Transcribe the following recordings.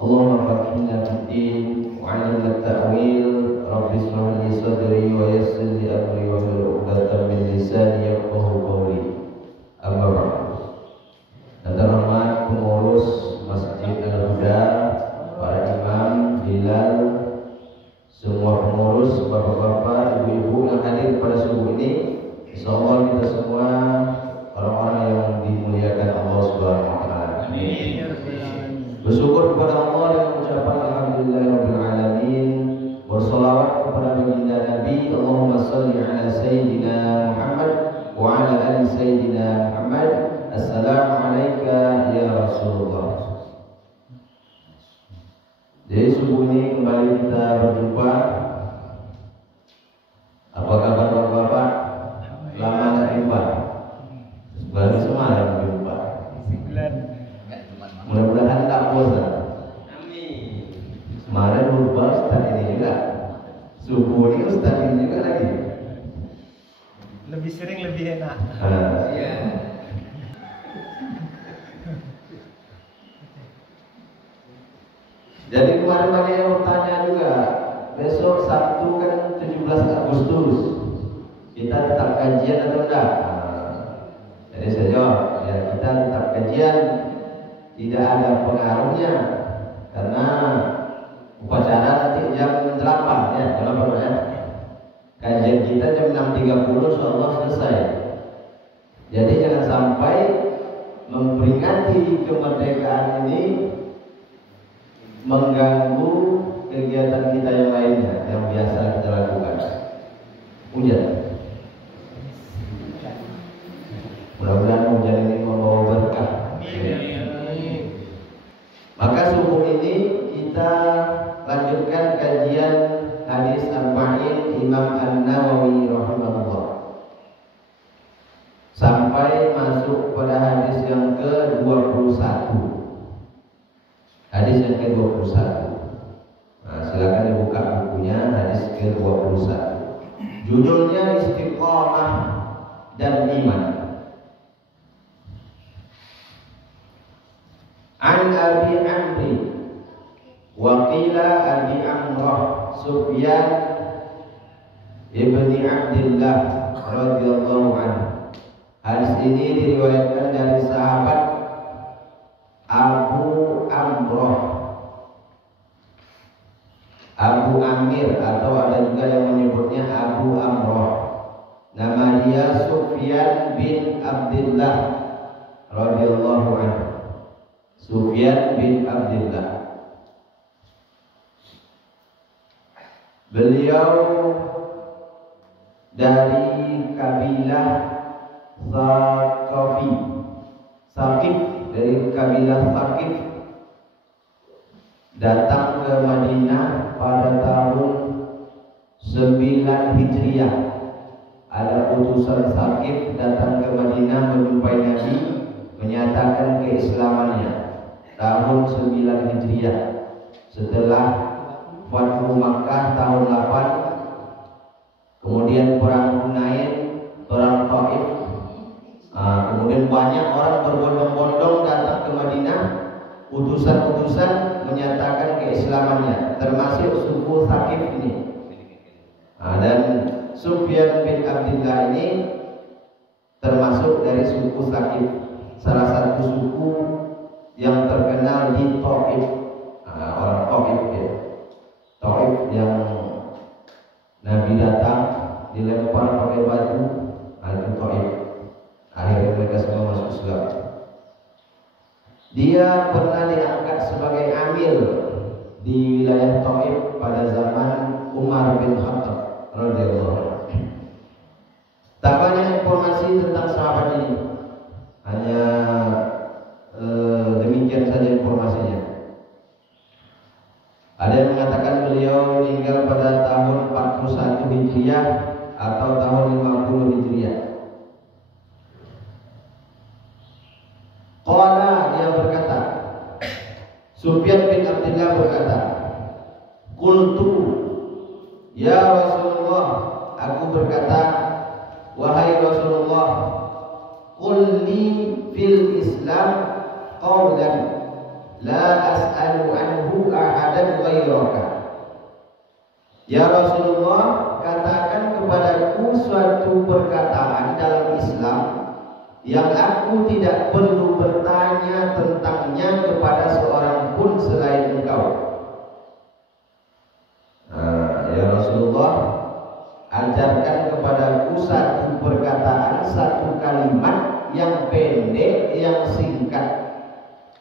Allahumma faqihna fid-din wa 'allimna at-ta'wil. Rabbi ishrah li sadri wa yassir li amri wa hlul 'uqdatam min lisani yafqahu qawli. Amma ba'd. Dan terhormat pengurus Masjid Al-Huda, para imam, hilal, semua pengurus, bapak-bapak, ibu-ibu yang hadir pada subuh ini, insyaallah kita semua orang-orang yang dimuliakan Allah Subhanahu wa taala. Amin. Bersyukur kepada Allah dan mengucapkan alhamdulillahirabbil alamin. Bersolawat kepada baginda Nabi, Allahumma shalli ala sayyidina Muhammad wa ala ali sayyidina Muhammad. Assalamu alayka ya Rasulullah. Jadi subuh ini kembali kita berjumpa. Apa kabar bapak-bapak? Lama tak jumpa. Baru semalam jumpa. Mudah-mudahan tak bosan. Amin. Kemarin lupa Ustaz ini juga. Subuh ini Ustaz ini juga lagi. Lebih sering lebih enak. Iya. Jadi kemarin banyak yang bertanya juga. Besok Sabtu kan 17 Agustus. Kita tetap kajian atau enggak? Jadi saya jawab, ya kita tetap kajian. Tidak ada pengaruhnya karena upacara nanti jam 8 ya, jam 8 ya. Kajian kita jam 6.30 insyaallah selesai. Jadi jangan sampai memperingati kemerdekaan ini mengganggu kegiatan kita yang lainnya yang biasa kita lakukan. Hujan. Mudah-mudahan hujan ini membawa berkah. Maka subuh ini kita lanjutkan kajian hadis Arba'in Imam An-Nawawi rahimahullah sampai masuk pada hadis yang ke-21. Hadis yang ke-21. Nah, silakan dibuka bukunya, hadis ke-21. Judulnya Istiqamah dan Iman. An Abi Amri wa qila Abi Amrah Sufyan ibni Abdillah radhiyallahu anhu. Hadis ini diriwayatkan dari sahabat Abu Amrah, Abu Amir, atau ada juga yang menyebutnya Abu Amrah. Nama dia Sufyan bin Abdillah radhiyallahu anhu. Sufyan bin Abdillah. Beliau dari kabilah Saqif, dari kabilah Saqif, datang ke Madinah pada tahun 9 Hijriah. Ada utusan Saqif datang ke Madinah menjumpai Nabi, menyatakan keislamannya tahun 9 Hijriah. Setelah Fathu Makkah tahun 8, kemudian perang Hunain, perang Taif. Kemudian banyak orang berbondong-bondong datang ke Madinah. Utusan-utusan menyatakan keislamannya, termasuk suku Saqif ini. Dan Sufyan bin Abdillah ini termasuk dari suku Saqif, salah satu suku yang terkenal di Taif. Orang Taif ya. Taif yang Nabi datang dilempar pakai batu, itu Taif. Akhirnya mereka semua masuk Islam. Dia pernah diangkat sebagai amir di wilayah Taif pada zaman Umar bin Khattab radhiyallahu anhu. Tak banyak informasi tentang sahabat ini, hanya demikian saja informasinya. Ada yang mengatakan beliau meninggal pada tahun 41 Hijriah atau tahun 50 Hijriah. Qala, dia berkata, Sufyan bin Abdillah berkata, Qultu ya Rasulullah, aku berkata, wahai Rasulullah, qul li fil Islam qawlan la as'alu anhu ahadan ghairaka. Ya Rasulullah, katakan kepadaku suatu perkataan dalam Islam yang aku tidak perlu bertanya tentangnya kepada seorang pun selain engkau. Ya Rasulullah, ajarkan kepadaku satu perkataan, satu kalimat yang pendek, yang singkat,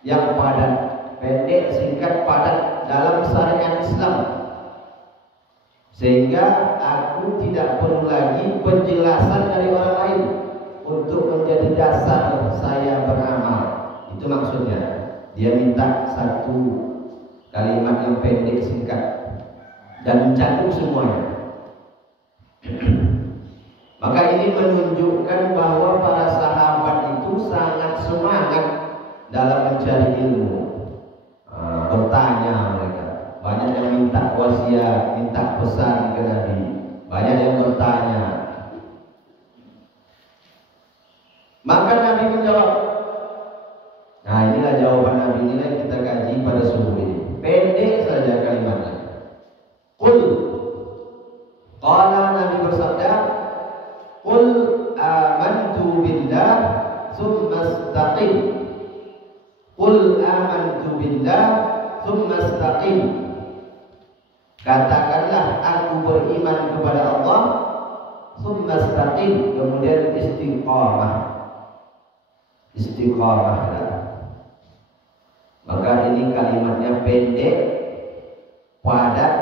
yang padat. Pendek, singkat, padat dalam syariat Islam, sehingga aku tidak perlu lagi penjelasan dari orang lain untuk menjadi dasar saya beramal. Itu maksudnya. Dia minta satu kalimat yang pendek, singkat, dan mencakup semuanya. Maka ini menunjukkan bahwa para sahabat itu sangat semangat dalam mencari ilmu. Bertanya mereka, banyak yang minta wasiat, minta pesan ke Nabi, banyak yang bertanya. Maka Nabi menjawab. Nah, inilah jawaban Nabi, inilah yang kita kaji pada subuh ini. Pendek saja kalimatnya. Qul, qala, Nabi bersabda, qul amantu billah tsumma istaqim. Qul amantu billah tsumma istaqim. Katakanlah aku beriman kepada Allah, tsumma istaqim, kemudian istiqamah. Istiqamah. Maka ini kalimatnya pendek, padat,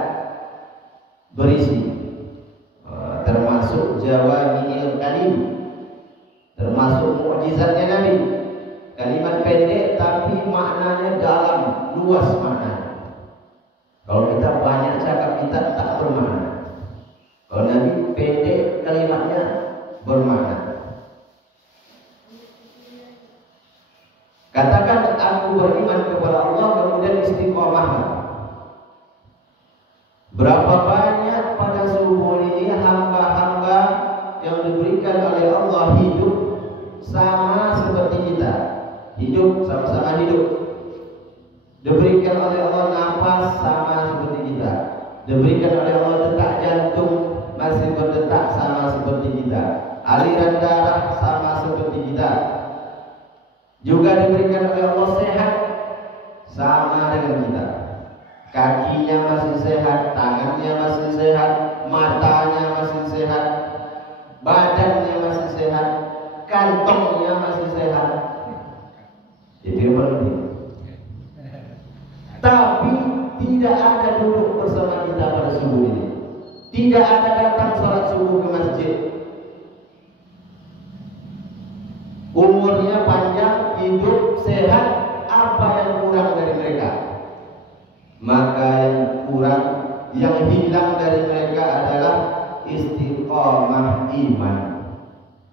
berisi, termasuk jawami'il kalim, termasuk mukjizatnya Nabi. Kalimat pendek tapi maknanya dalam, luas makna. Kalau kita banyak cakap kita tak bermakna. Kalau Nabi pendek kalimatnya bermakna. Katakan aku beriman kepada Allah, kemudian istiqomah. Berapa banyak pada subuh ini hamba-hamba yang diberikan oleh Allah hidup sama seperti kita. Hidup, sama-sama hidup. Diberikan oleh Allah nafas sama seperti kita. Diberikan oleh Allah detak jantung masih berdetak sama seperti kita. Aliran darah sama seperti kita. Juga diberikan oleh Allah sehat sama dengan kita. Kakinya masih sehat, tangannya masih sehat, matanya masih sehat, badannya masih sehat, kantongnya masih sehat. Itu penting. Tapi tidak ada duduk bersama kita pada subuh ini. Tidak ada datang salat subuh ke masjid. Umurnya panjang, hidup sehat, apa yang kurang dari mereka? Maka yang kurang, yang hilang dari mereka adalah istiqamah iman.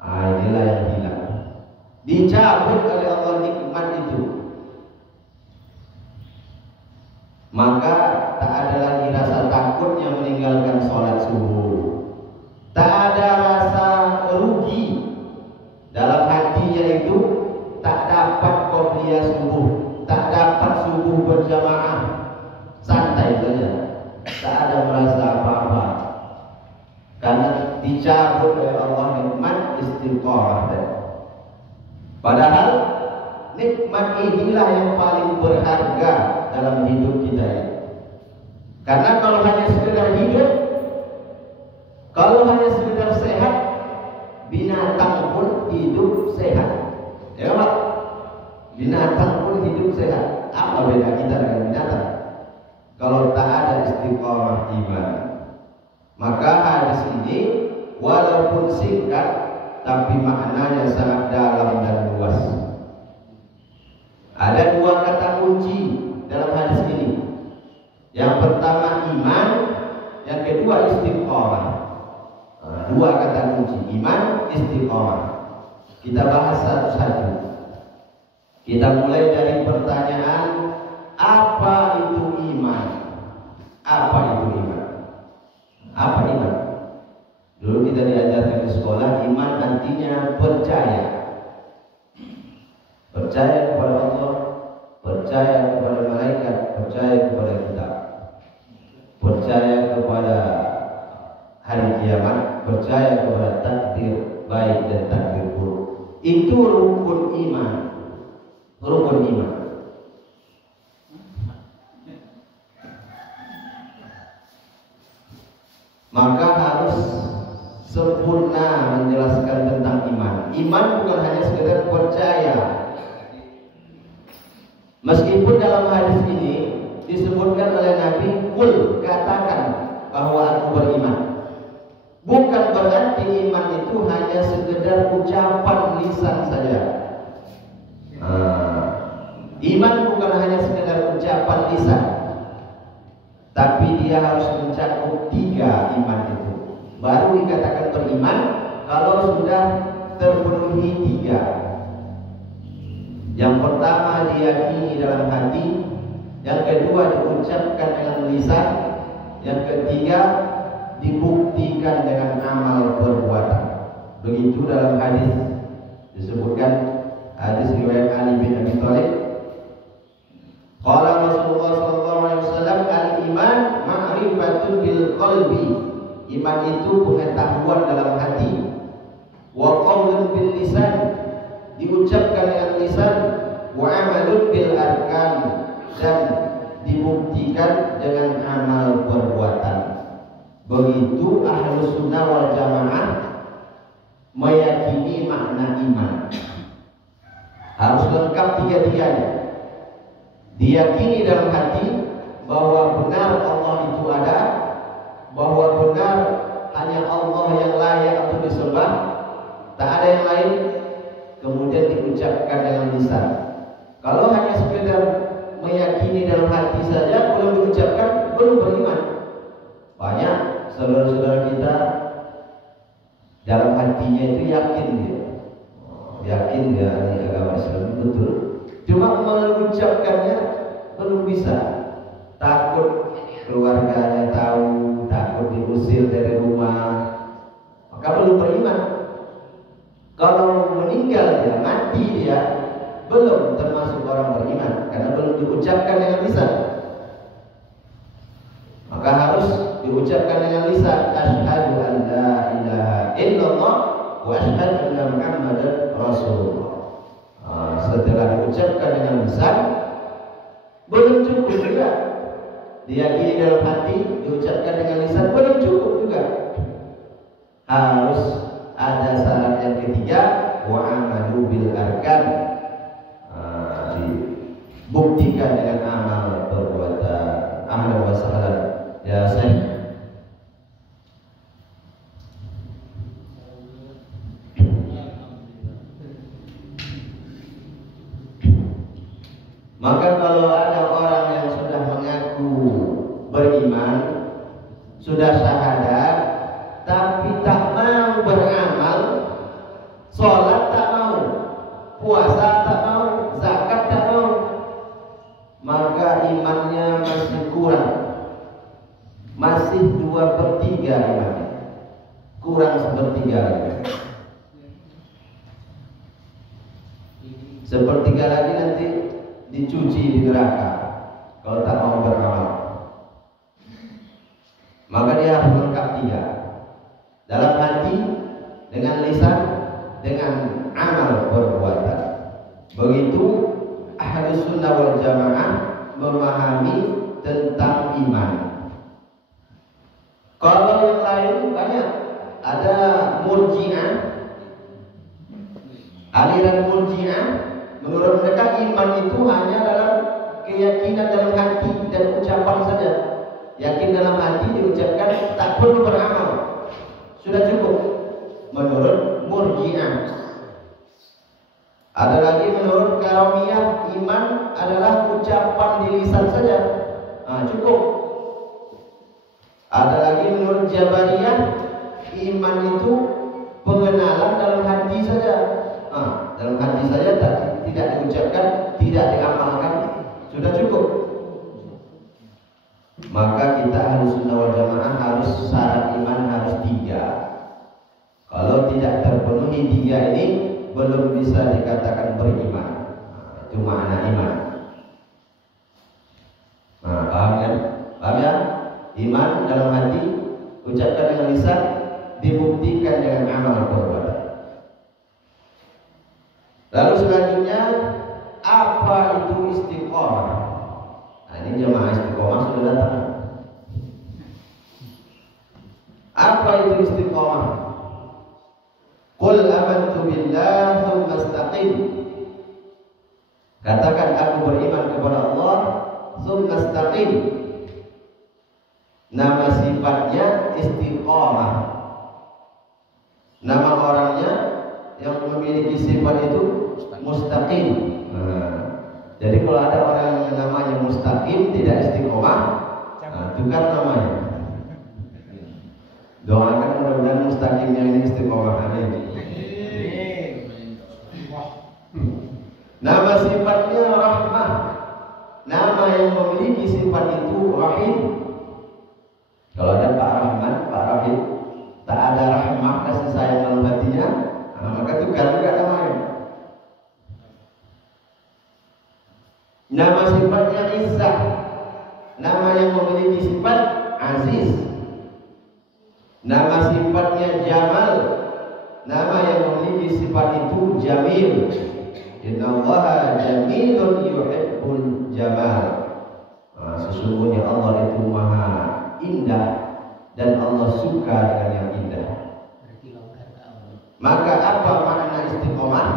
Inilah yang hilang. Dicabut oleh Allah nikmat itu. Maka tak ada lagi rasa takut yang meninggalkan sholat subuh. Tak ada rasa rugi dalam hatinya itu. Tak dapat qobliyah subuh, tak dapat subuh berjamaah, santai saja, tak ada merasa apa-apa, karena dicabut oleh Allah nikmat istiqamah. Padahal nikmat inilah yang paling berharga dalam hidup kita. Karena kalau hanya sekedar hidup, kalau hanya sekedar sehat, binatang pun hidup sehat. Ya Pak, binatang pun hidup sehat. Apa beda kita dengan binatang? Kalau tak ada istiqamah iman. Maka hadis ini walaupun singkat, tapi maknanya sangat dalam dan luas. Ada dua kata kunci dalam hadis ini. Yang pertama iman, yang kedua istiqamah. Dua kata kunci, iman, istiqamah. Kita bahas satu-satu. Kita mulai dari pertanyaan, apa itu iman? Apa itu iman? Apa iman? Dulu kita diajarkan di sekolah, iman artinya percaya. Percaya kepada Allah, percaya kepada malaikat, percaya kepada kitab. maka harus sempurna menjelaskan tentang iman. Iman bukan hanya sekedar percaya. Meskipun dalam hadis ini disebutkan oleh Nabi, "Qul," katakan bahwa aku beriman. Bukan berarti iman itu hanya sekedar ucapan lisan saja. Iman bukan hanya sekedar ucapan lisan, tapi dia harus mencakup 3 iman itu. Baru dikatakan beriman kalau sudah terpenuhi 3. Yang pertama diyakini dalam hati, yang kedua diucapkan dengan lisan, yang ketiga dibuktikan dengan amal perbuatan. Begitu dalam hadis disebutkan, hadis riwayat Ali bin Abi Thalib, qala Rasulullah sallallahu alaihi wasallam, al-iman ma'rifatun bil qalbi. Iman itu pengetahuan dalam hati. Wa qaulun bil lisan, diucapkan dengan lisan. Wa amalun bil arkan, dan dibuktikan dengan amal perbuatan. Begitu Ahlus Sunnah wal Jamaah meyakini makna iman. Harus lengkap 3-tiganya. Diyakini dalam hati bahwa benar Allah itu ada, bahwa benar hanya Allah yang layak untuk disembah, tak ada yang lain. Kemudian diucapkan dengan lisan. Kalau hanya sekedar meyakini dalam hati saja, belum diucapkan, belum beriman. Banyak saudara-saudara kita dalam hatinya itu yakin dia, yakin dia ini agama Islam betul, cuma mengucapkannya belum bisa. Takut keluarganya tahu, takut diusir dari rumah, maka belum beriman. Kalau meninggal dia, mati dia, belum termasuk orang beriman, karena belum diucapkan dengan lisan. Maka harus diucapkan dengan lisan, asyhadu an la ilaha illallah wa asyhadu anna Muhammadar Rasulullah. Setelah diucapkan dengan lisan, belum cukup juga. Diyakini dalam hati, diucapkan dengan lisan, belum cukup juga. Harus ada syarat yang ketiga, wa amalu bil arkan, dibuktikan dengan amal perbuatan. Ahlan wa sahlan ya Syekh. Maka kalau ada orang yang sudah mengaku beriman, sudah syahadat, tapi tak mau beramal, sholat tak mau, puasa tak mau, zakat tak mau, maka imannya masih kurang, masih 2/3 imannya, kurang 1/3. 1/3 lagi nanti dicuci di neraka kalau tak mau beramal. Maka dia harus lengkap 3, dalam hati, dengan lisan, dengan amal perbuatan. Begitu Ahlus Sunnah wal Jamaah memahami tentang iman. Kalau yang lain banyak, ada Murji'ah, aliran Murji'ah. Menurut mereka iman itu hanya dalam keyakinan dalam hati dan ucapan saja. Yakin dalam hati, diucapkan, tak perlu beramal, sudah cukup. Menurut Murji'ah. Ada lagi menurut Karamiyah, iman adalah ucapan di lisan saja, cukup. Ada lagi menurut Jabariyah, iman itu pengenalan dalam hati saja. Dalam hati saja tidak diucapkan, tidak diamalkan, sudah cukup. Maka kita Ahlus Sunnah wal Jamaah harus syarat iman harus 3. Kalau tidak terpenuhi 3 ini, belum bisa dikatakan beriman. Itu makna iman. Paham kan? Paham ya? Iman dalam hati, ucapkan dengan lisan, dibuktikan dengan amal perbuatan. Lalu selanjutnya, apa itu istiqomah? Ini jemaah istiqomah sudah datang. billah tsumma istaqim. Katakan aku beriman kepada Allah, tsumma istaqim. Nama sifatnya istiqamah. Nama orangnya yang memiliki sifat itu mustaqim. Jadi kalau ada orang yang namanya mustaqim tidak istiqomah, tukar namanya. Doakan mudah-mudahan mustaqimnya ini istiqomah. Amin. Nama sifatnya rahmah. Nama yang memiliki sifat itu rahim. Kalau ada Pak Rahman, Pak Rahim, tak ada rahmah kasih sayang dalam hatinya, maka tukar juga namanya. Nama sifatnya izzah. Nama yang memiliki sifat aziz. Nama sifatnya jamal. Nama yang memiliki sifat itu jamil. Innallaha jamilun yuhibbul jamal. Sesungguhnya Allah itu maha indah dan Allah suka dengan yang indah. Maka apa makna istiqomah?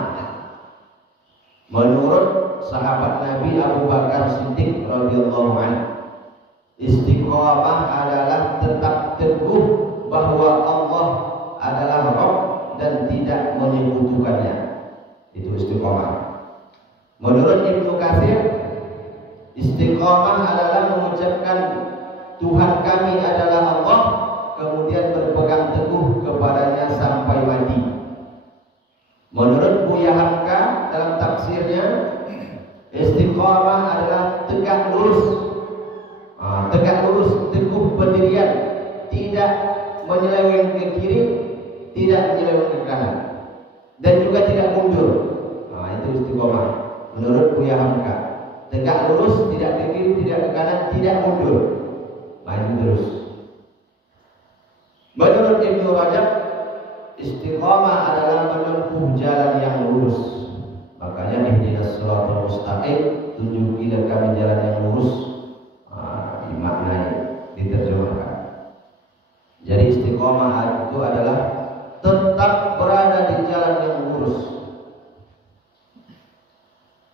Menurut sahabat Nabi Abu Bakar Siddiq radhiyallahu anhu, istiqomah adalah tetap teguh bahwa Allah adalah Rabb dan tidak menyekutukannya. Itu istiqomah. Menurut Ibnu Katsir, istiqomah adalah mengucapkan Tuhan kami adalah Allah, kemudian berpegang teguh kepadanya sampai mati. Menurut Buya Hamka dalam tafsirnya, istiqomah adalah tegak lurus. Tegak lurus, teguh pendirian, tidak menyeleweng ke kiri, tidak menyeleweng ke kanan, dan juga tidak mundur. Itu istiqomah menurut Buya Hamka. Tegak lurus, tidak ke kiri, tidak ke kanan, tidak mundur, maju terus. Menurut Ibnu Rajab, istiqomah adalah menempuh jalan yang lurus. Makanya ihdinas shiratal mustaqim, tunjukilah kami jalan yang lurus. Dimaknai, diterjemahkan. Jadi istiqomah itu adalah tetap berada di jalan yang lurus.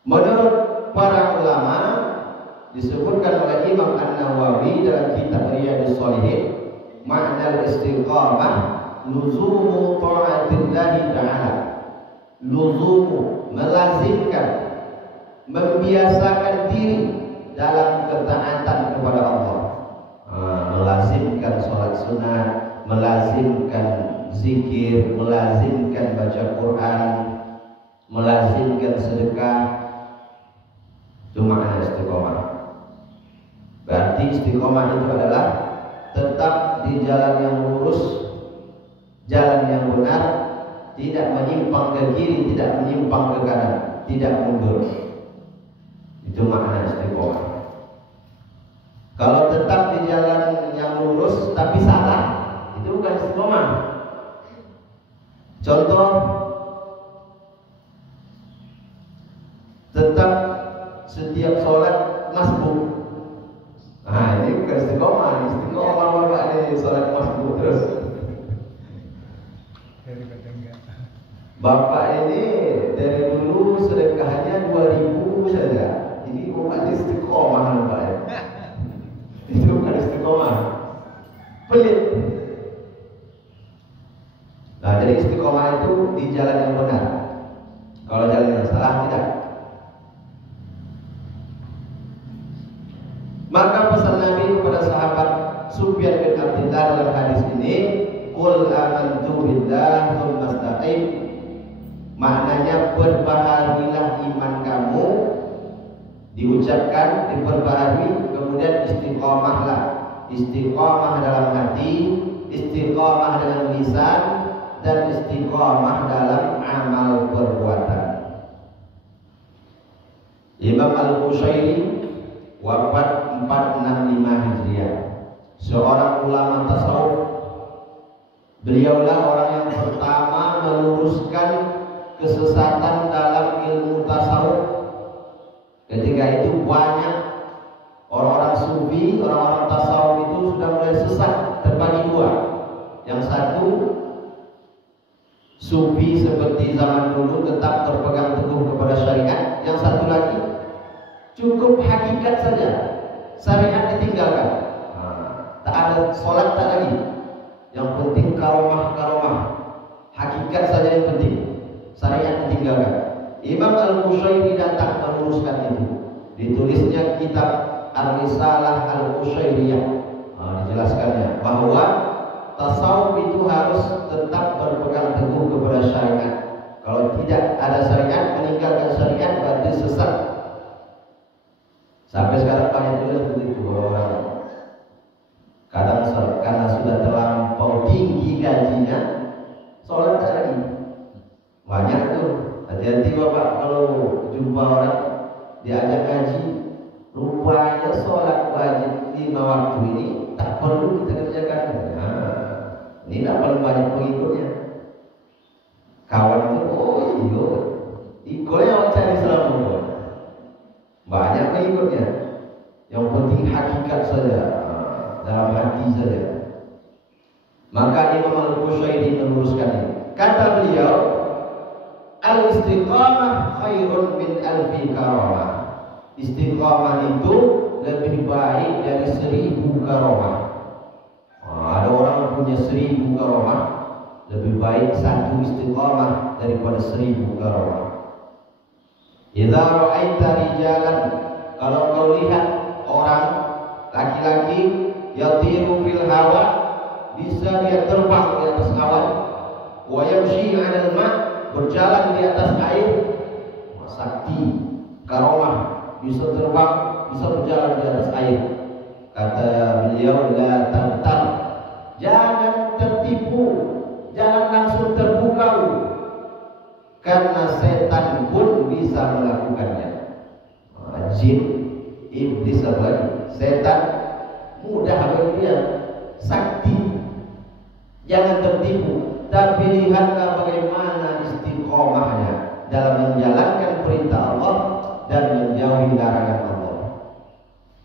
Menurut para ulama, disebutkan oleh Imam An-Nawawi dalam kitab Riyadhus Shalihin, makna istiqamah luzumu ta'atillahi ta'ala. Luzumu, melazimkan, membiasakan diri dalam ketaatan kepada Allah. Melazimkan sholat sunat, melazimkan zikir, melazimkan baca Quran, melazimkan sedekah. Itu makna istiqomah. Berarti istiqomah itu adalah tetap di jalan yang lurus, jalan yang benar, tidak menyimpang ke kiri, tidak menyimpang ke kanan, tidak mundur. Itu makna istiqomah. Kalau tetap di jalan yang lurus tapi salah, itu bukan istiqomah. Contoh, tetap setiap sholat masbuk. Ini bukan istiqomah. Istiqomah bapak ini sholat masbuk terus. Bapak ini dari dulu sedekahnya 2.000 saja. Ini bukan istiqomah bapak ya. Itu bukan istiqomah. Pelit. Nah, jadi istiqomah itu di jalan yang benar. Kalau jalan yang salah tidak. Maka pesan Nabi kepada sahabat Sufyan bin Abdullah dalam hadis ini, qul amantu billah tsumma istaqim. Maknanya perbaharuilah iman kamu, diucapkan, diperbaharui, kemudian istiqomahlah. Istiqomah dalam hati, istiqomah dalam lisan, dan istiqomah dalam amal perbuatan. Imam Al-Qushairi wafat 465 Hijriah, seorang ulama tasawuf. Beliaulah orang yang pertama meluruskan kesesatan dalam ilmu tasawuf. Ketika itu banyak orang-orang sufi, orang-orang tasawuf itu sudah mulai sesat, terbagi dua. Yang satu sufi seperti zaman dulu tetap berpegang teguh kepada syariat. Yang satu lagi cukup hakikat saja, syariat ditinggalkan. Tak ada sholat tak lagi. Yang penting karomah, hakikat saja yang penting, syariat ditinggalkan. Imam Al-Qushairi datang meluruskan itu. Ditulisnya kitab Ar-Risalah Al-Qushairiyah. Dijelaskannya bahwa tasawuf itu harus tetap berpegang teguh kepada syariat. Kalau tidak ada syariat, meninggalkan syariat berarti sesat. Sampai sekarang banyak juga seperti itu orang. Kadang karena sudah terlampau tinggi gajinya, sholat tak lagi. Banyak tuh. Hati-hati Bapak kalau jumpa orang diajak ngaji, rupanya sholat wajib 5 waktu ini tak perlu kita kerjakan. Ini tak paling banyak pengikutnya. Kawan itu, oh iya, ikolnya orang cari selalu. Banyak pengikutnya. Yang penting hakikat saja, dalam hati saja. Maka Imam Al-Qushairi meluruskan ini. Kata beliau, al-istiqamah khairun min alfi karamah. Istiqamah itu lebih baik dari 1000 karamah. Ada orang yang punya 1000 karamah, lebih baik satu istiqamah daripada 1000 karamah. Idza ra'aita rijalan, kalau kau lihat orang laki-laki yatiru fil hawa, bisa dia terbang di atas awan, wa yamshi 'alal ma', berjalan di atas air, sakti, karamah, bisa terbang, bisa berjalan di atas air. Kata beliau, la tabtar, jangan tertipu, jangan langsung terpukau, karena setan pun bisa melakukannya. Jin, iblis lagi, setan mudah bagi dia, sakti. Jangan tertipu, tapi lihatlah bagaimana istiqomahnya dalam menjalankan perintah Allah dan menjauhi larangan Allah.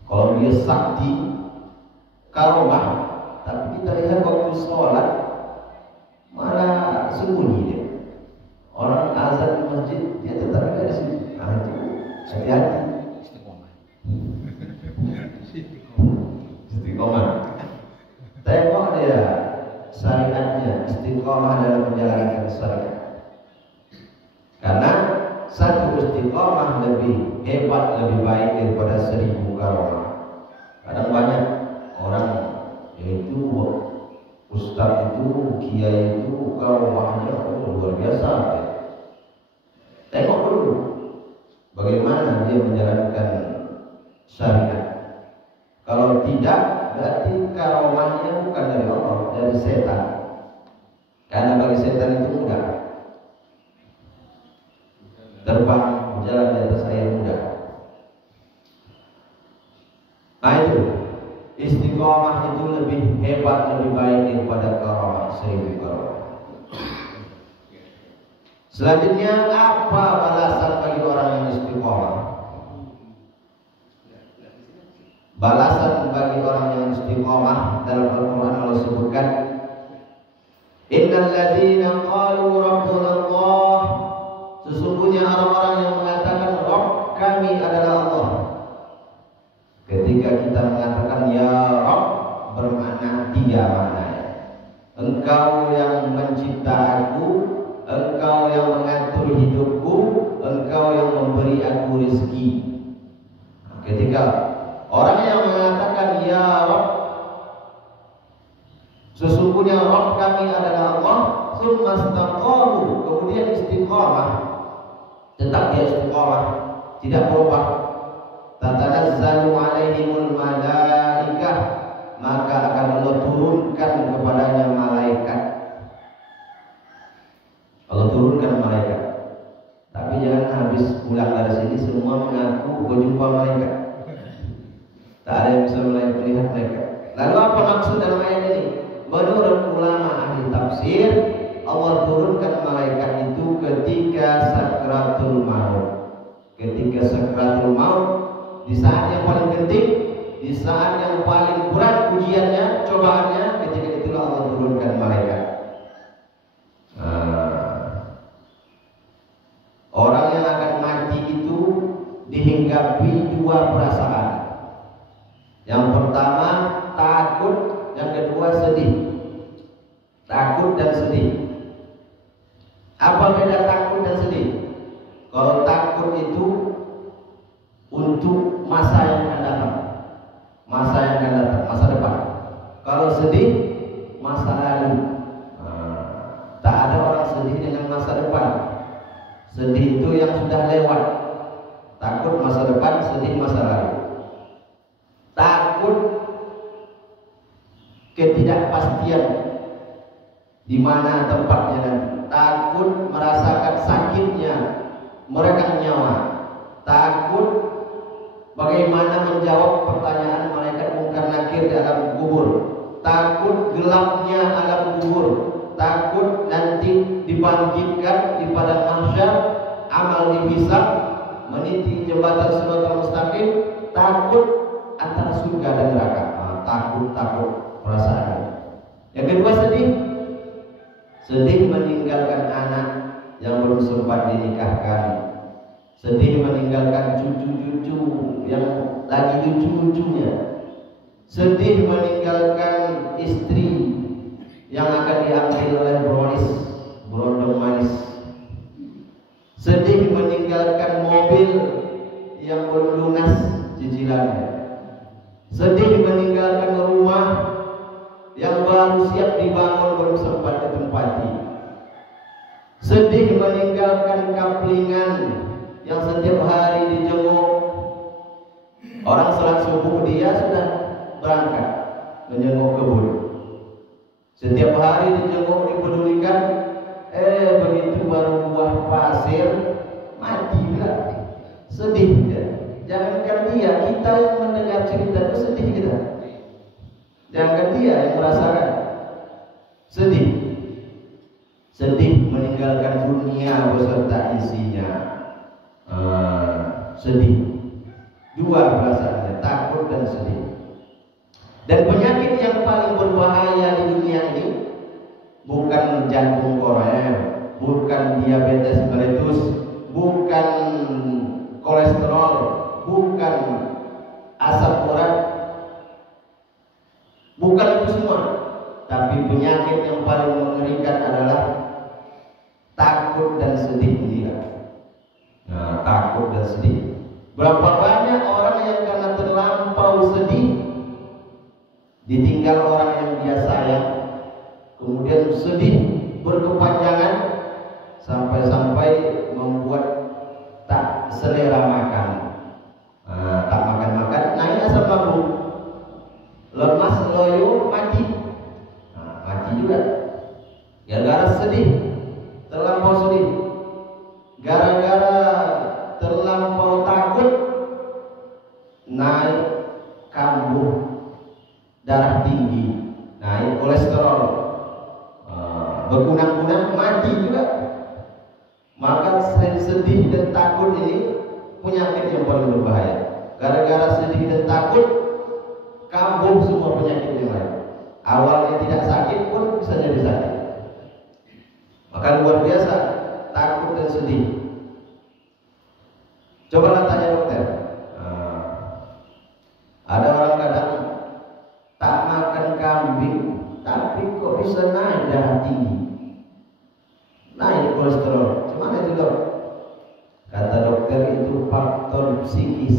Kalau dia sakti, karomah, tapi kita lihat waktu sholat malah sembunyi dia. Orang azan di masjid dia tetap ada di sini. Nah itu hati-hati. Istiqomah. Tengok dia syariatnya, istiqomah dalam menjalankan syariat. Karena satu istiqomah lebih hebat, lebih baik daripada 1000 karamah. Kadang banyak orang yaitu ustaz itu, kiai itu karamahnya luar biasa. Tengok dulu bagaimana dia menjalankan syariat. Kalau tidak, berarti karamahnya bukan dari Allah, dari setan. Karena bagi setan itu mudah, terbang, berjalan di atas air mudah. Nah itu, istiqomah itu lebih hebat, lebih baik daripada karamah 1000 karamah. Selanjutnya, apa balasan bagi orang yang istiqomah? Balasan bagi orang yang istiqomah dalam Al-Quran Allah sebutkan, innal ladzina qalu rabbuna Allah, sesungguhnya orang-orang yang mengatakan Rabb kami adalah Allah. Ketika kita mengatakan ya Rabb, bermakna 3 maknanya. Engkau yang mencipta aku, engkau yang mengatur hidupku, engkau yang memberi aku rezeki. Ketika orang yang mengatakan ya Rabb, sesungguhnya Rabb kami adalah Allah, summa istaqamu, kemudian istiqamah, tetap dia istiqamah, tidak berubah, tatanazzalu alaihimul malaikah, maka akan Allah turunkan kepadanya malaikat. Allah turunkan malaikat. Tapi jangan habis pulang dari sini semua mengaku berjumpa malaikat. Tak ada yang bisa melihat mereka. Lalu apa maksud dalam ayat ini? Menurut ulama ahli tafsir, Allah turunkan malaikat itu ketika sakratul maut. Ketika sakratul maut, di saat yang paling genting, di saat yang paling berat ujiannya, cobaannya, ketika itulah Allah turunkan malaikat. takut ketidakpastian di mana tempatnya nanti, takut merasakan sakitnya meregang nyawa, takut bagaimana menjawab pertanyaan malaikat mungkar nakir di alam kubur, takut gelapnya alam kubur, takut nanti dibangkitkan di padang mahsyar, amal dihisab, meniti jembatan siratal mustaqim, takut antara surga dan neraka. Takut perasaannya. Yang kedua sedih meninggalkan anak yang belum sempat dinikahkan, sedih meninggalkan cucu-cucu yang lagi lucu-lucunya, sedih meninggalkan istri yang akan diambil oleh berondong manis, sedih meninggalkan mobil yang belum lunas cicilannya, sedih meninggalkan rumah yang baru siap dibangun belum sempat ditempati, sedih meninggalkan kaplingan yang setiap hari dijenguk. Orang salat subuh dia sudah berangkat menjenguk kebun, setiap hari dijenguk, dipedulikan, begitu baru buah pasir mati pula. Sedih dia. Jangankan dia, kita yang mendengar cerita itu sedih kita. Jangankan dia yang merasakan sedih. Sedih meninggalkan dunia beserta isinya. Sedih. Dua perasaannya, takut dan sedih. Dan penyakit yang paling berbahaya di dunia ini bukan jantung koroner, bukan diabetes meletus, bukan kolesterol, bukan asam urat, bukan itu semua. Tapi penyakit yang paling mengerikan adalah takut dan sedih dia. Takut dan sedih. Berapa banyak orang yang karena terlampau sedih ditinggal orang yang dia sayang, kemudian sedih berkepanjangan sampai-sampai membuat tak selera makan, tak makan, naik asam lambung, lemas, loyo, mati, mati juga. Gara-gara sedih, terlampau sedih, gara-gara terlampau takut, naik kambuh, darah tinggi, naik kolesterol, berkunang-kunang, mati juga. Maka sedih dan takut ini penyakit yang paling berbahaya. Gara-gara sedih dan takut kambuh semua penyakit yang lain. Awalnya tidak sakit pun bisa jadi sakit. Maka luar biasa takut dan sedih. Cobalah tanya dokter. Ada orang kadang tak makan kambing, tapi kok bisa naik darah tinggi, naik kolesterol. Gimana itu dok? Kata dokter itu faktor psikis,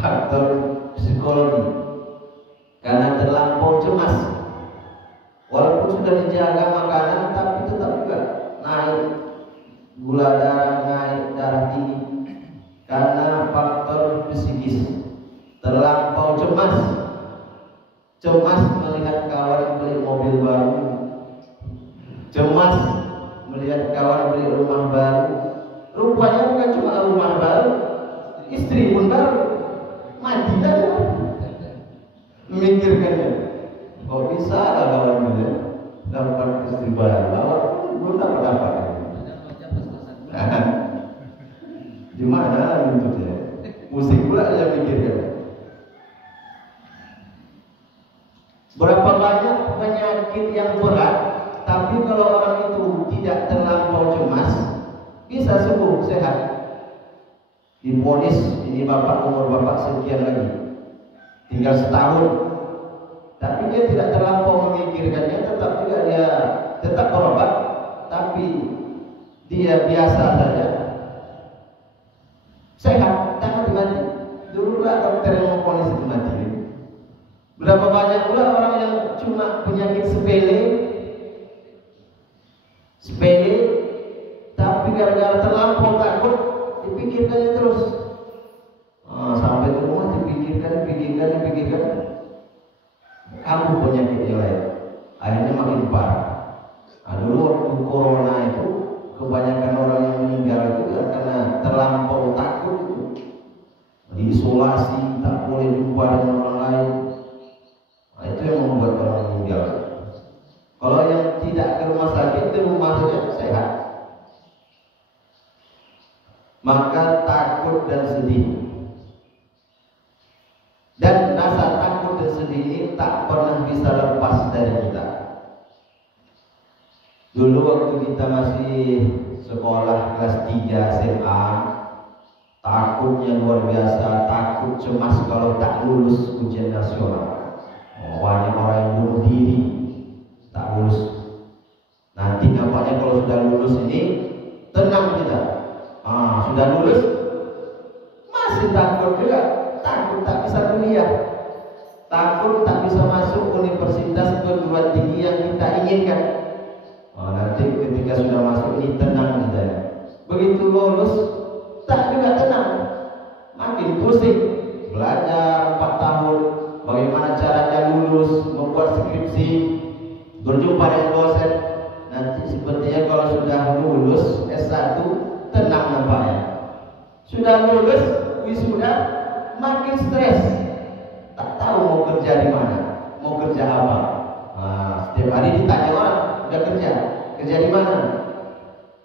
faktor psikologi. Karena terlampau cemas, walaupun sudah dijaga makanan, tapi tetap juga naik gula darah, naik darah tinggi. Karena faktor psikis, terlampau cemas melihat kawan beli mobil baru, cemas melihat kawan beli rumah baru. Rupanya bukan cuma rumah baru, istri pun baru, mati dah. Memikirkannya, kok bisa ada kawan beli dapat istri baru, awak belum dapat. Gimana bentuknya? Pusing pula dia mikirkan. Berapa banyak penyakit yang berat, tapi kalau orang itu tidak terlampau cemas, bisa sembuh, sehat. Divonis, ini bapak, umur bapak sekian lagi, tinggal setahun. Tapi dia tidak terlampau memikirkannya, tetap juga dia tetap berobat, tapi dia biasa saja, sehat, tak mati. Dulu lah dokter yang memvonis itu mati. Berapa banyak pula orang yang cuma penyakit sepele, tapi gara-gara terlampau takut dipikirkannya terus, sampai ke rumah dipikirkan, kamu penyakit yang lain, akhirnya makin parah. Nah, dulu waktu corona itu kebanyakan orang yang meninggal itu karena terlampau takut, diisolasi, tak boleh jumpa dengan orang lain. Nah, itu yang membuat orang meninggal. Kalau yang tidak ke rumah sakit, di rumah saja sehat. Maka takut dan sedih. Dan rasa takut dan sedih ini tak pernah bisa lepas dari kita. Dulu waktu kita masih sekolah kelas 3 SMA, takutnya luar biasa, takut cemas kalau tak lulus ujian nasional. Banyak orang yang bunuh diri, tak lulus. Nanti nampaknya kalau sudah lulus ini tenang kita. Sudah lulus masih takut juga, takut tak bisa kuliah, takut tak bisa masuk universitas perguruan tinggi yang kita inginkan. Nanti ketika sudah masuk ini tenang kita. Begitu lulus tak juga tenang, makin pusing. Belajar 4 tahun, bagaimana caranya lulus, membuat skripsi, berjumpa dengan dosen. Nanti sepertinya kalau sudah lulus S1 tenang nampaknya. Sudah lulus wisuda makin stres, tak tahu mau kerja di mana, mau kerja apa. Setiap hari ditanya orang, udah kerja di mana,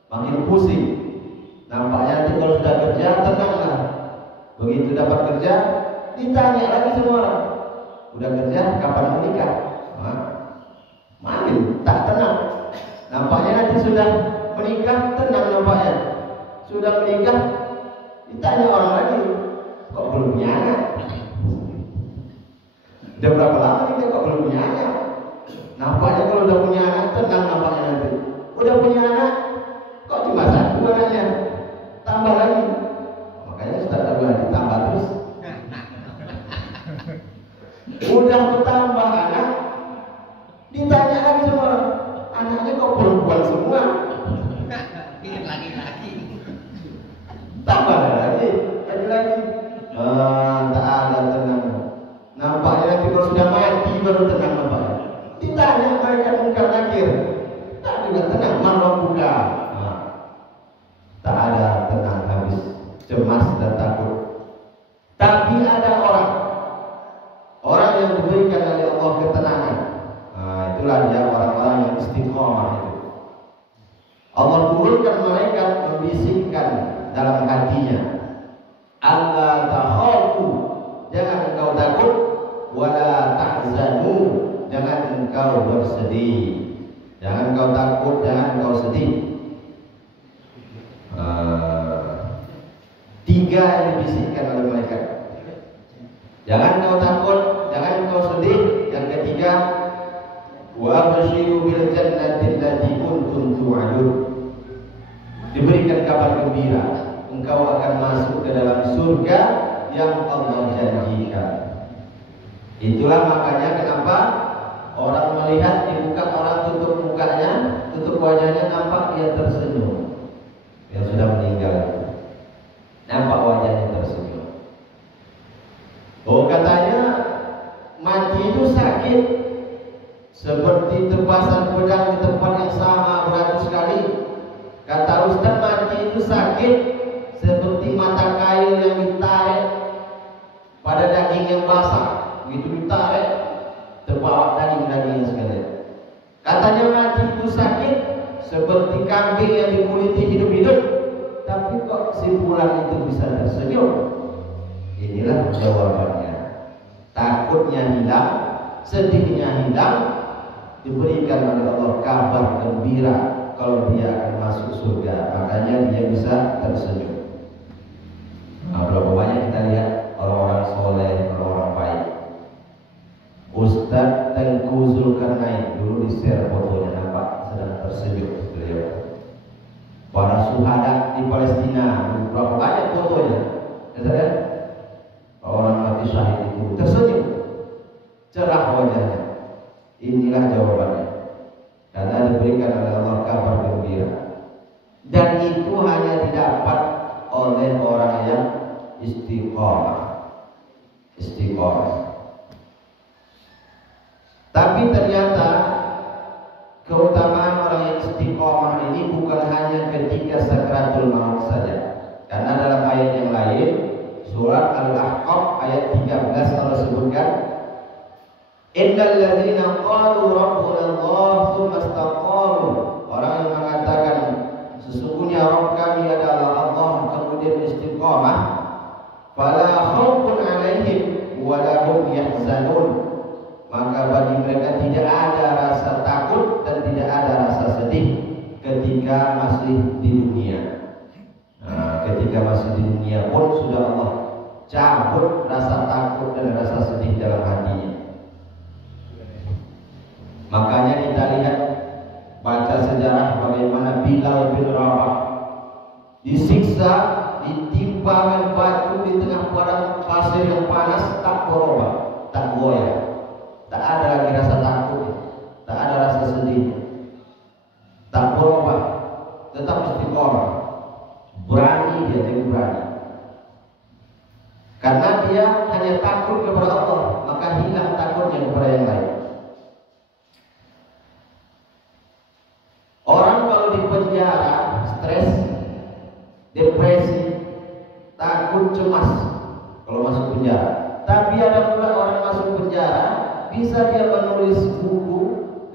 makin pusing. Nampaknya nanti kalau sudah kerja tenanglah. Begitu dapat kerja ditanya lagi semua orang, udah kerja kapan menikah, makin tak tenang. Nampaknya nanti sudah menikah tenang nampaknya. Sudah menikah ditanya orang lagi, kok belum punya anak? Udah berapa lama nikah kok belum punya anak? Nampaknya kalau udah punya anak tenang nampaknya nanti. Udah punya anak kok cuma 1 anaknya, tambah lagi. Makanya Ustaz ditambah terus. Udah bertambah anak ditanya lagi sama orang, anaknya kok perempuan semua? Ingin lagi. Tambah lagi. Tak ada tenang. Nampaknya nanti kalau sudah mati baru tenang nampaknya. Ditanya mereka mungkar nakir, tak juga tenang, malah buka. Tak ada tenang, habis cemas dan takut. Tapi ada orang yang diberikan oleh Allah ketenangan. Itulah dia orang-orang yang istiqomah itu. Allah turunkan malaikat membisikkan dalam hatinya, Allah takhafu, jangan engkau takut, wala tahzanu, jangan engkau bersedih. Jangan engkau takut, jangan engkau sedih. 3 yang dibisikkan oleh malaikat. Jangan engkau takut, jangan engkau sedih. Yang ketiga, wa basyiru bil jannati allati kuntum tu'adun. Diberikan kabar gembira, engkau akan masuk ke dalam surga yang Allah janjikan. Itulah makanya kenapa orang melihat dibuka, orang tutup mukanya, tutup wajahnya, nampak dia tersenyum. Yang sudah meninggal nampak wajahnya tersenyum. Katanya mati itu sakit, seperti terpasang pedang di tempat yang sama beratus kali. Kata Ustaz, mati itu sakit seperti mata kail yang ditarik pada daging yang basah. Begitu ditarik, terbawa daging-dagingnya sekalian. Katanya mati itu sakit seperti kambing yang dikuliti hidup-hidup. Tapi kok simpulan itu bisa tersenyum? Inilah jawabannya. Takutnya hilang, sedihnya hilang, diberikan oleh Allah kabar gembira kalau dia akan masuk surga. Makanya dia bisa tersenyum. Berapa banyak kita lihat orang-orang soleh, orang-orang baik. Ustadz Tengku Zulkarnain dulu di-share fotonya, nampak sedang tersenyum beliau. Para syuhada di Palestina, berapa banyak fotonya, ya, orang mati syahid itu tersenyum, cerah wajahnya. Inilah jawabannya, karena diberikan oleh Allah kabar gembira. Dan itu hanya didapat oleh orang yang istiqomah. Tapi ternyata keutamaan orang yang istiqomah ini bukan hanya ketika sakratul maut saja. Karena dalam ayat yang lain, surat Al-Ahqaf ayat 13 Allah sebutkan, innal ladzina qalu rabbuna Allah tsumma istaqamu, orang yang mengatakan sesungguhnya Rabb kami adalah Allah kemudian istiqamah, fala khaufun 'alaihim wa la hum yahzanun, maka bagi mereka tidak ada rasa takut dan tidak ada rasa sedih ketika masih di dunia. Nah, ketika masih di dunia pun sudah Allah cabut rasa takut dan rasa sedih dalam hatinya. Makanya kita lihat, baca sejarah bagaimana Bilal bin Rabah disiksa, ditimpakan batu di tengah padang pasir yang panas, tak berubah, tak goyah, tak ada lagi rasa takut, tak ada rasa sedih, tak berubah, tetap istiqomah, berani dia, jadi berani. Karena dia hanya takut kepada Allah, maka hilang takutnya kepada yang lain. Orang kalau di penjara, stres, depresi, takut, cemas kalau masuk penjara. Tapi ada pula orang masuk penjara, bisa dia menulis buku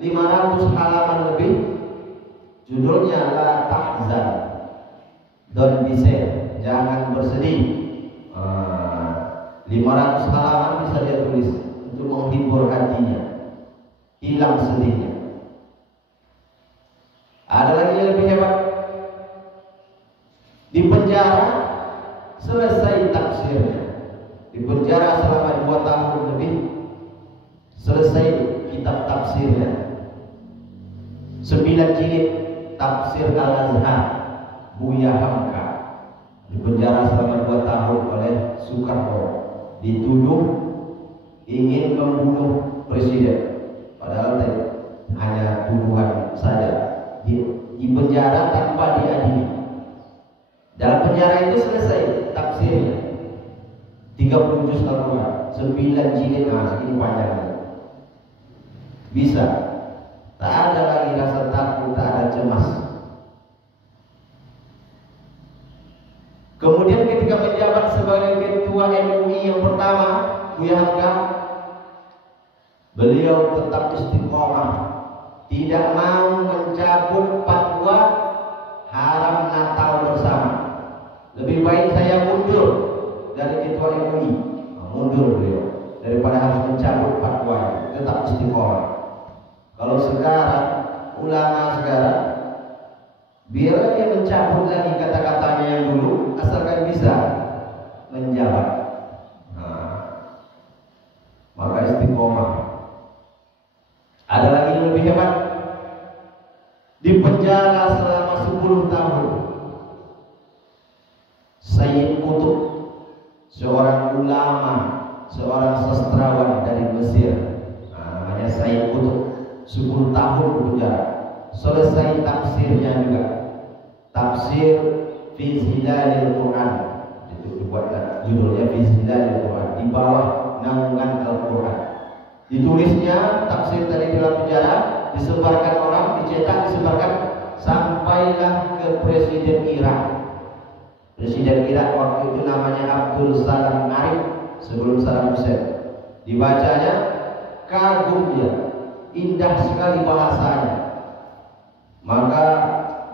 500 halaman lebih, judulnya La Tahzan, don't be sad, jangan bersedih. 500 halaman bisa dia tulis untuk menghibur hatinya, hilang sedihnya. Ada lagi yang lebih hebat, di penjara selesai tafsirnya, di penjara selama 2 tahun lebih, selesai kitab tafsirnya, 9 jilid tafsir Al-Azhar, Buya Hamka, di penjara selama 2 tahun oleh Soekarno, dituduh ingin membunuh presiden, padahal hanya tuduhan saja. Di penjara tanpa diadili. Dalam penjara itu selesai tafsirnya, 30 juz Al-Quran, 9 jilid, segini panjangnya. Bisa. Tak ada lagi rasa takut, tak ada cemas. Kemudian ketika menjabat sebagai ketua MUI yang pertama, Buya Hamka, beliau tetap istiqomah, tidak mau mencabut fatwa haram Natal bersama. Lebih baik saya mundur dari ketua MUI, mundur beliau, daripada harus mencabut fatwa. Tetap istiqomah. Kalau sekarang ulama sekarang, biarlah dia mencabut lagi kata-katanya yang dulu, asalkan bisa menjabat. Maka istiqomah. Ada lagi yang lebih hebat, di penjara selama 10 tahun, Sayyid Qutb, seorang ulama, seorang sastrawan dari Mesir, namanya Sayyid Qutb, 10 tahun di penjara. Selesai tafsirnya juga, tafsir Fi Zilalil Quran, itu dibuatlah judulnya Fi Zilalil Quran, di bawah naungan Al-Quran. Ditulisnya tafsir tadi dalam penjara, disebarkan orang, dicetak, disebarkan, sampailah ke Presiden Irak. Presiden Irak waktu itu namanya Abdul Salam Arif, sebelum Saddam Hussein. Dibacanya, kagum dia, indah sekali bahasanya. Maka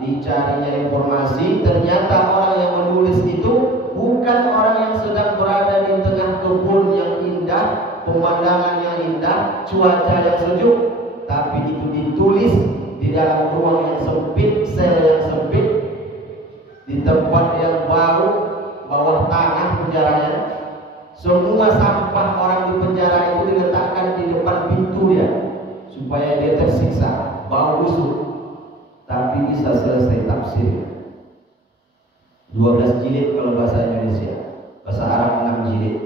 dicarinya informasi, ternyata orang yang menulis itu bukan orang yang sedang berada di tengah kebun yang indah, pemandangan yang indah, cuaca yang sejuk, tapi itu ditulis di dalam ruang yang sempit, sel yang sempit, di tempat yang bau, bawah tanah penjaranya. Semua sampah orang di penjara itu diletakkan di depan pintu dia, supaya dia tersiksa, bau busuk, tapi bisa selesai tafsir. 12 jilid kalau bahasa Indonesia, bahasa Arab 6 jilid.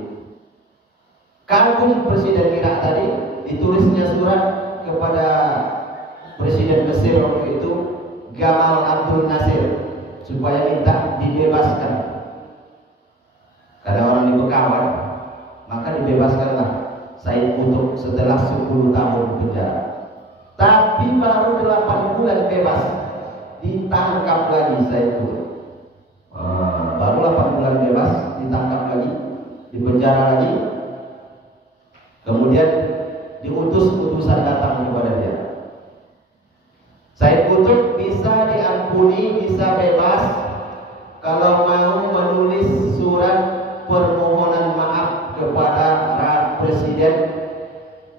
Kagum Presiden Irak tadi, ditulisnya surat kepada Presiden Mesir waktu itu, Gamal Abdul Nasir, supaya minta dibebaskan. Karena orang dibekawan, maka dibebaskanlah Sayyid Qutb setelah 10 tahun penjara. ditangkap lagi Said Qutb. Baru 8 bulan bebas, ditangkap lagi, dipenjara lagi, kemudian diutus utusan datang kepada dia. Said Qutb bisa diampuni, bisa bebas kalau mau menulis surat permohonan maaf kepada Presiden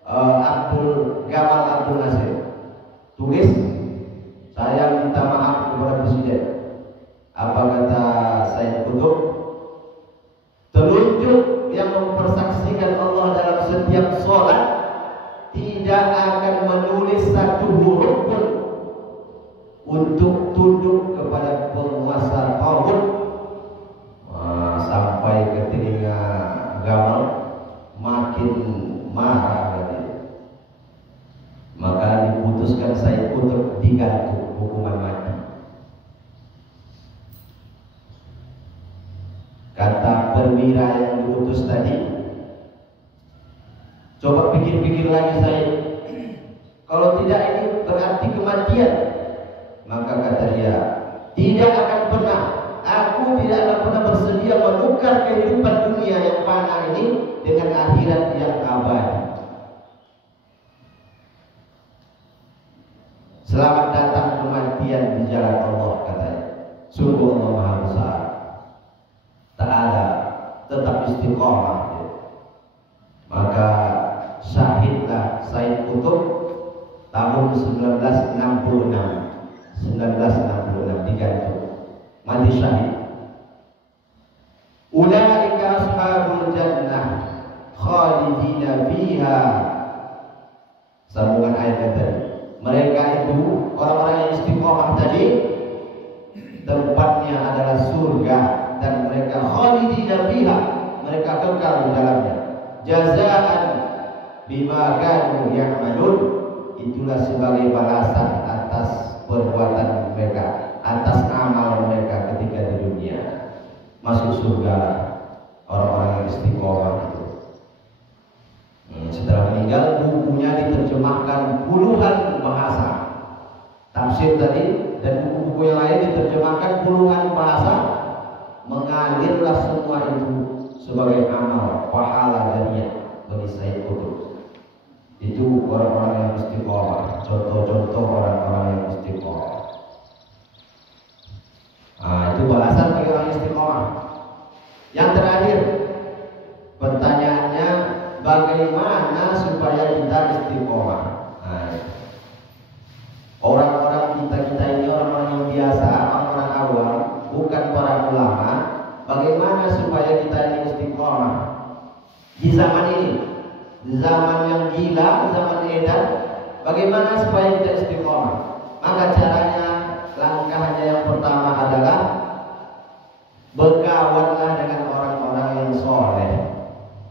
Abdul Gamal Abdul Nasir. Tulis, saya minta maaf kepada Presiden. Apa kata Said Qutb? Telunjuk yang mempersaksikan Allah dalam setiap sholat tidak akan menulis satu huruf pun untuk tunduk kepada penguasa taghut. Sampai ke telinga Gamal makin marah lagi. Maka diputuskan Said Qutb digantung hukuman mati. Kata perwira yang diutus tadi, coba pikir-pikir lagi Said, kalau tidak ini berarti kematian. Maka kata dia, tidak akan pernah, aku tidak akan pernah bersedia menukar kehidupan dunia yang fana ini dengan akhirat yang abadi. Selamat datang kematian di jalan Allah, katanya. Sungguh Allah Maha Besar, tak ada, tetap istiqomah. Maka syahidlah Said Qutb tahun 1966 digantung, mati syahid. Ulaika ashabul jannah khalidina fiha. Sambungan ayat tadi, mereka itu orang-orang yang istiqomah tadi, tempatnya adalah surga dan mereka khalidina fiha, mereka kekal di dalamnya. Jazaan bima kanu ya'malun, itulah sebagai balasan atas perbuatan mereka, atas amal mereka ketika di dunia. Masuk surga orang-orang yang istiqomah itu. Setelah meninggal, bukunya diterjemahkan puluhan bahasa. Tafsir tadi dan buku-buku yang lain diterjemahkan puluhan bahasa. Mengalirlah semua itu sebagai amal pahala darinya bagi Said Qutb. Itu orang-orang yang istiqomah, contoh-contoh orang-orang yang istiqomah. Itu balasan bagi orang istiqomah. Yang terakhir, pertanyaannya, bagaimana supaya kita istiqomah? Orang-orang kita ini orang-orang yang biasa, orang-orang awam, bukan para ulama. Bagaimana supaya kita ini istiqomah di zaman ini, di zaman yang gila, zaman edan? Bagaimana supaya kita istiqomah? Maka caranya, langkahnya yang pertama adalah berkawanlah dengan orang-orang yang soleh,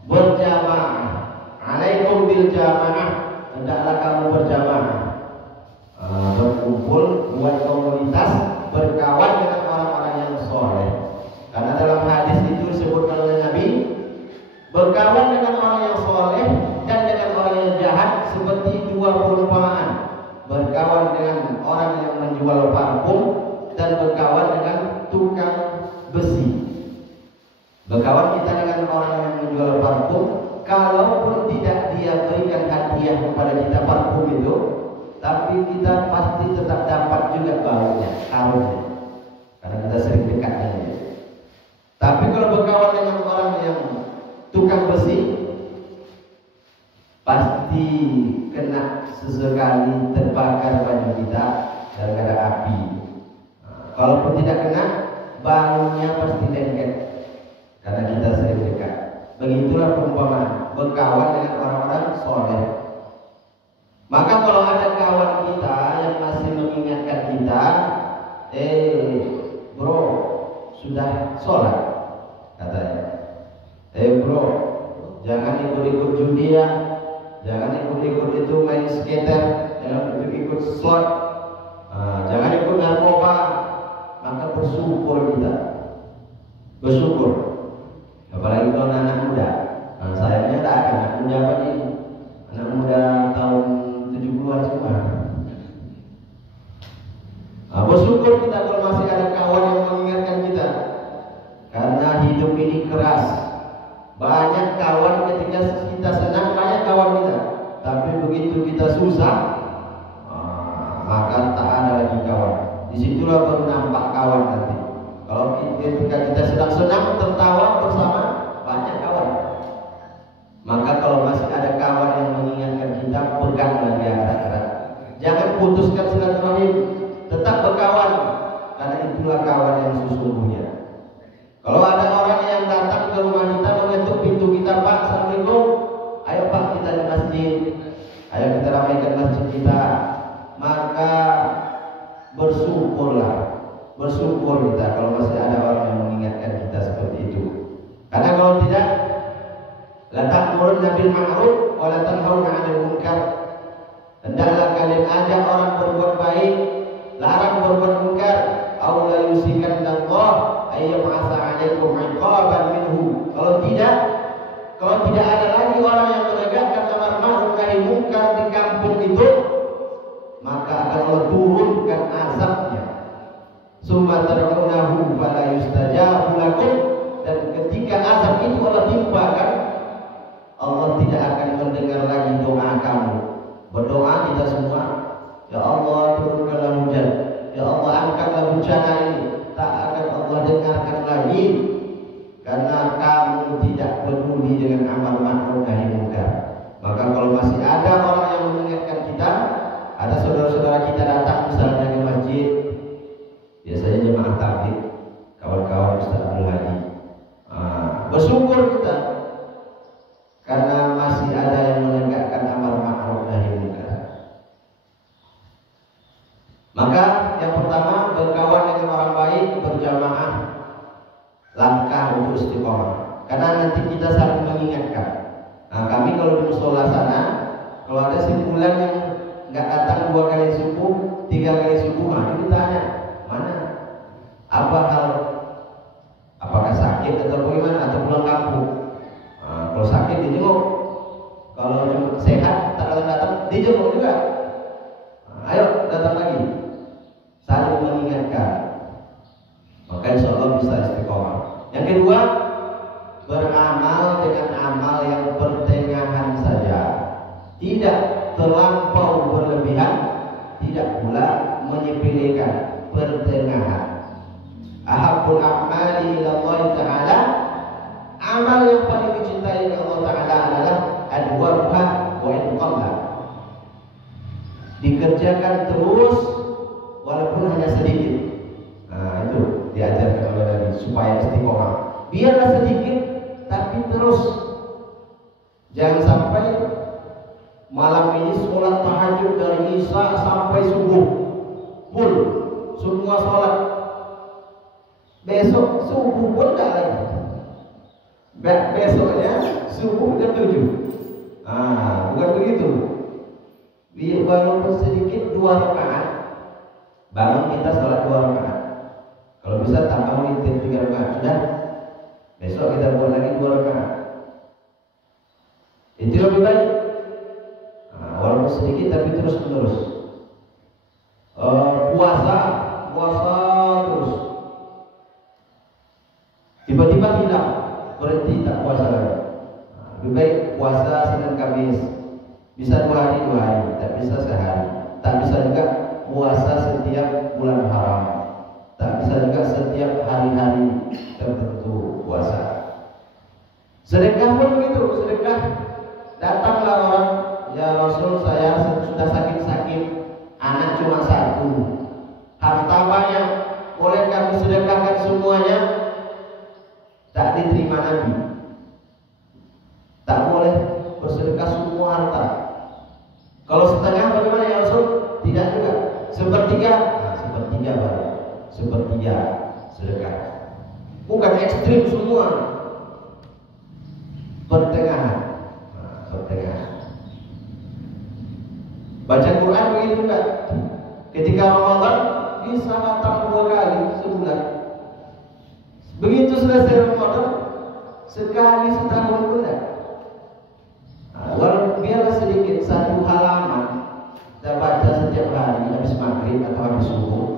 berjamaah. Alaikum bil jamaah, hendaklah kamu berjamaah, berkumpul, buat komunitas, berkawan dengan orang-orang yang soleh. Karena dalam hadis itu disebutkan oleh Nabi, berkawan dengan orang yang soleh dan dengan orang yang jahat seperti dua perumpamaan. Berkawan dengan orang yang menjual parfum dan berkawan dengan tukang besi. Berkawan kita dengan orang yang menjual parfum, kalaupun tidak dia berikan hadiah kepada kita parfum itu, tapi kita pasti tetap dapat juga baunya, aromanya, karena kita sering dekat dengan dia. Tapi kalau berkawan dengan orang yang tukang besi, pasti kena sesekali, terbakar baju kita gara-gara api. Kalaupun tidak kena, baunya pasti lengket karena kita sering dekat. Begitulah perumpamaan berkawan dengan orang-orang soleh. Maka kalau ada kawan kita yang masih mengingatkan kita, bro, sudah sholat, katanya. Bro, jangan ikut-ikut judi ya, jangan ikut-ikut itu main skater, jangan ikut slot, jangan ikut narkoba. Maka bersyukur kita, bersyukur. Apalagi kalau anak muda. Sayangnya tak ada anak muda apa ini, anak muda tahun 70-an semua. Bersyukur kita banyak kawan ketika kita senang, banyak kawan kita. Tapi begitu kita susah, maka tak ada lagi kawan. Disitulah baru nampak kawan nanti. Kalau ketika kita sedang senang tertawa bersama, banyak kawan. Maka kalau masih ada kawan yang mengingatkan kita, peganglah dia erat-erat. Jangan putuskan silaturahim, tetap berkawan, karena itulah kawan yang sesungguhnya. Kalau ada orang yang datang ke rumah kita mengetuk pintu kita, Pak, Assalamualaikum, ayo Pak, kita di masjid, ayo kita ramaikan masjid kita, maka bersyukur kita kalau masih ada orang yang mengingatkan kita seperti itu. Karena kalau tidak, la ta'murunna bil ma'ruf wa la tanhauna 'anil munkar. Hendaklah kalian ajak orang berbuat baik, larang berbuat munkar. Aw la yusikanallah ayyam'asa 'alaikum 'iqaban minhu. Kalau tidak ada lagi orang yang menegakkan amar ma'ruf nahi munkar di kampung itu, maka akan Allah turunkan azabnya. Summa tad'unahu fala yustajabu lakum. Dan ketika azab itu Allah timpakan, Allah tidak akan mendengar lagi doa kamu. Berdoa kita semua, ya Allah turunkanlah hujan, ya Allah angkatlah bencana ini, tak akan Allah dengarkan lagi, karena kamu tidak peduli dengan amal ma'ruf nahi munkar. Maka kalau masih ada orang yang mengingatkan kita, ada saudara-saudara kita datang misalnya ke masjid, biasanya jemaah tabligh, kawan-kawan Ustaz Abdul Hadi, bersyukur kita karena masih ada yang menegakkan amar ma'ruf nahi munkar. Maka yang pertama, berkawan dengan orang baik, berjamaah, langkah untuk istiqomah. Karena nanti kita saling mengingatkan. Nah, kami kalau di musola sana, kalau ada simpulan yang nggak datang 2 kali subuh, 3 kali subuh, maka ditanya, mana? Apa hal? Apakah sakit atau bagaimana? Atau pulang kampung? Kalau sakit dijenguk, kalau sehat tak datang dijenguk juga. Ayo datang lagi, saling mengingatkan, maka insya Allah bisa istiqomah. Yang kedua, beramal dengan amal yang pertengahan saja, tidak terlampau berlebihan, tidak pula menyepelekan, pertengahan. Ahabbul a'mali ilallahi ta'ala, amal yang paling dicintai oleh Allah Ta'ala adalah adwamuha wa in qalla. Dikerjakan terus walaupun hanya sedikit. Nah, itu diajarkan oleh Nabi supaya istiqomah. Biarlah sedikit tapi terus. Jangan sampai malam ini sholat tahajud dari isya sampai subuh full, semua sholat. Besok subuh pun tak lagi. Besoknya subuh jam 7. Bukan begitu. Walaupun sedikit 2 rakaat, bangun kita sholat 2 rakaat. Kalau bisa tambah witir 3 rakaat, sudah. Besok kita buat lagi 2 rakaat. Itu lebih baik. Walaupun sedikit tapi terus menerus. Puasa terus. Tiba-tiba hilang, berhenti tak puasa lagi. Lebih baik puasa Senin Kamis, bisa 2 hari, tak bisa sehari, tak bisa juga puasa setiap bulan haram, tak bisa juga setiap hari-hari tertentu puasa. Sedekah pun begitu, sedekah. Datanglah orang, ya Rasul, saya sudah sakit-sakit, anak cuma 1, harta banyak, boleh kami sedekahkan semuanya? Tak diterima Nabi. Tak boleh bersedekah semua harta. Kalau setengah bagaimana ya Rasul? Tidak juga. Sepertiga, sepertiga baru. Sepertiga sedekah. Bukan ekstrim semua. Pertengahan. Pertengahan. Baca Quran begitu juga. Ketika Ramadan bisa khatam 2 kali sebulan. Begitu selesai Ramadan, sekali setahun pun tidak. Walaupun biarlah sedikit, 1 halaman kita baca setiap hari habis maghrib atau habis subuh,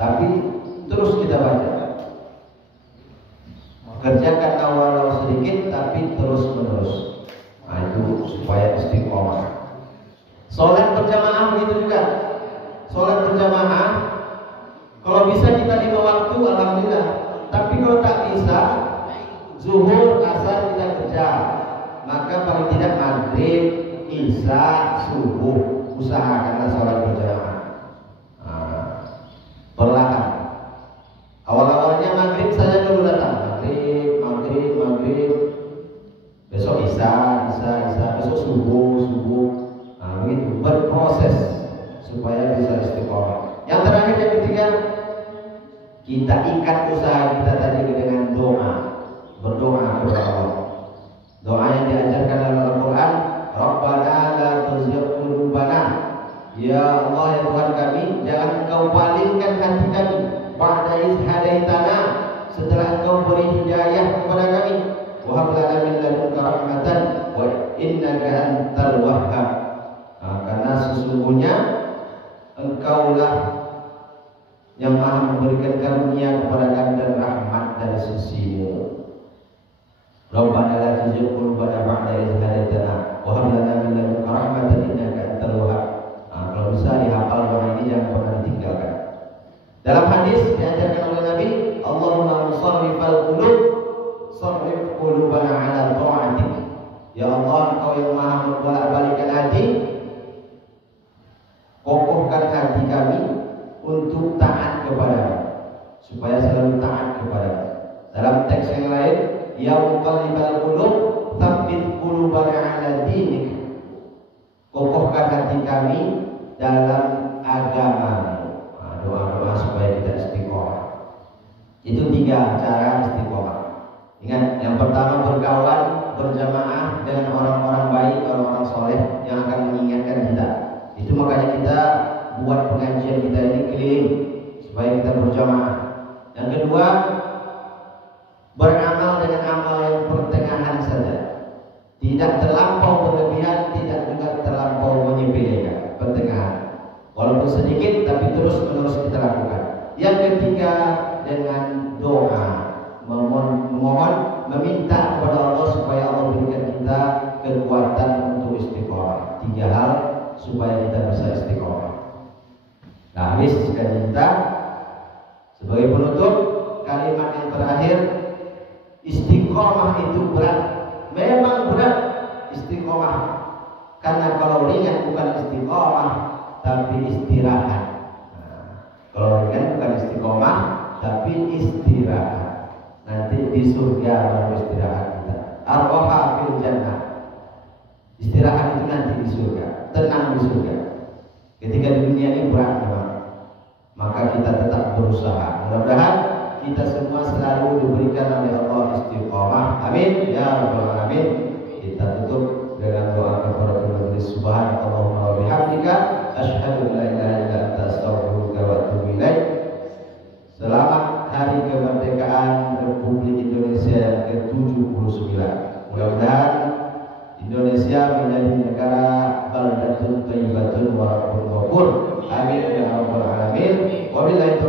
tapi terus kita baca. Kerjakan awal sedikit tapi terus sholat berjamaah, kalau bisa kita 5 waktu, alhamdulillah. Tapi kalau tak bisa, zuhur, asar kita kerja, maka paling tidak maghrib, isya, subuh, usahakanlah sholat berjamaah. Perlahan. Awal-awalnya maghrib saja dulu datang, maghrib. Besok isya, besok subuh. Nah, begitu berproses supaya bisa istiqomah. Yang terakhir, yang ketiga, kita ikat usaha kita tadi dengan doa, berdoa kepada Allah. Doa yang diajarkan dalam Al-Quran, Rabbana la tuzigh qulubana. Ya Allah, ya Tuhan kami, jangan Engkau palingkan hati kami ba'da idh hadaitana, setelah Engkau beri hidayah kepada kami. Wa hab lana min ladunka rahmatan wa innaka antal wahhab. Karena sesungguhnya Engkaulah yang maha memberikan karunia kepada kami dan rahmat dari sisi-Mu. Rabbana la tuzigh qulubana ba'da idh hadaitana wa hab lana min ladunka rahmatan innaka antal wahhab. Kalau bisa dihafal doa ini, jangan pernah ditinggalkan. Dalam hadis diajarkan oleh Nabi, Allahumma musarrifal qulub, sarrif qulubana ala ta'atik. Ya Allah, Engkau yang maha membolak-balikkan hati, kokohkan hati kami untuk taat kepada-Mu, supaya selalu taat kepada-Mu. Dalam teks yang lain, ya muqallibal qulub, tsabbit qulubana ala dinik. Kokohkan hati kami dalam agama. Doa-doa supaya kita istiqomah. Itu 3 cara istiqomah. Ingat, yang pertama berkawan berjamaah dengan orang-orang baik, orang-orang soleh yang akan mengingatkan kita. Itu makanya kita buat pengajian kita ini keliling supaya kita berjamaah. Yang kedua, beramal dengan amal yang pertengahan saja, tidak terlampau berlebihan, tidak juga terlampau menyepelekan, pertengahan. Walaupun sedikit, tapi terus-menerus kita lakukan. Yang ketiga, dengan doa, memohon, meminta kepada Allah supaya Allah berikan kita kekuatan untuk istiqomah. 3 hal supaya kita bisa istiqomah. Nah, habis kajian kita. Sebagai penutup, kalimat yang terakhir, istiqomah itu berat. Memang berat istiqomah. Karena kalau ringan bukan istiqomah, tapi istirahat. Kalau ringan bukan istiqomah, tapi istirahat. Nanti di surga baru istirahat kita. Ar-roha fil jannah. Istirahat itu nanti di surga, tenang di surga. Ketika di dunia ini berat memang, maka kita tetap berusaha. Mudah-mudahan kita semua selalu diberikan oleh Allah istiqomah. Amin ya rabbal alamin. Kita tutup dengan doa kepada Allah Subhanallahumma wa bihamdika asyhadu an la ilaha illa anta astaghfiruka wa atubu ilaik. Selamat Hari Kemerdekaan Republik Indonesia yang ke-79. Mudah-mudahan Indonesia menjadi negara baldatun thayyibatun wa rabbun ghafur. Amin ya rabbal alamin. Wabillahi